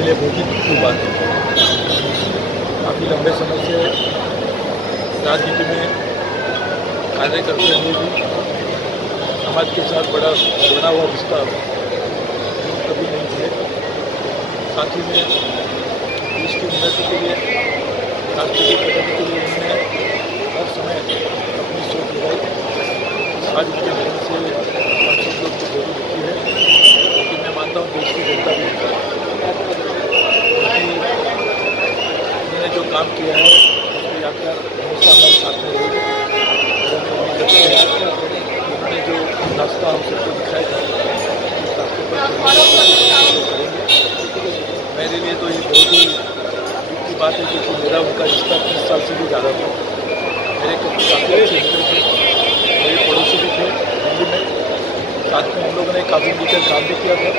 के लिए बहुत ही दुख की बात है। काफ़ी लंबे समय से राजनीति में कार्य करते हुए भी समाज के साथ बड़ा जुड़ा हुआ रिश्ता कभी नहीं थे। साथ ही में देश की उन्नति के लिए, राष्ट्र की प्रगति के लिए उन्होंने हर समय अपनी सोच लगाई। आज उनके निधन से हम सब लोग की बहुत दुखी है, लेकिन मैं मानता हूँ देश की जनता भी उन्होंने जो काम किया है उसको यादगार हमेशा हमारे साथ में रहेगी। और हमें उम्मीद करते हैं कि उन्होंने जो रास्ता हम सबको दिखाया था उस रास्ते पर करेंगे। मेरे लिए तो ये बहुत ही दुख की बात है, क्योंकि मेरा उनका रिश्ता 30 साल से भी ज़्यादा था। मेरे काफ़ी अच्छे मित्र थे, मेरे पड़ोसी भी थे दिल्ली में। साथ में हम लोगों ने काफ़ी मिलकर काम भी किया था।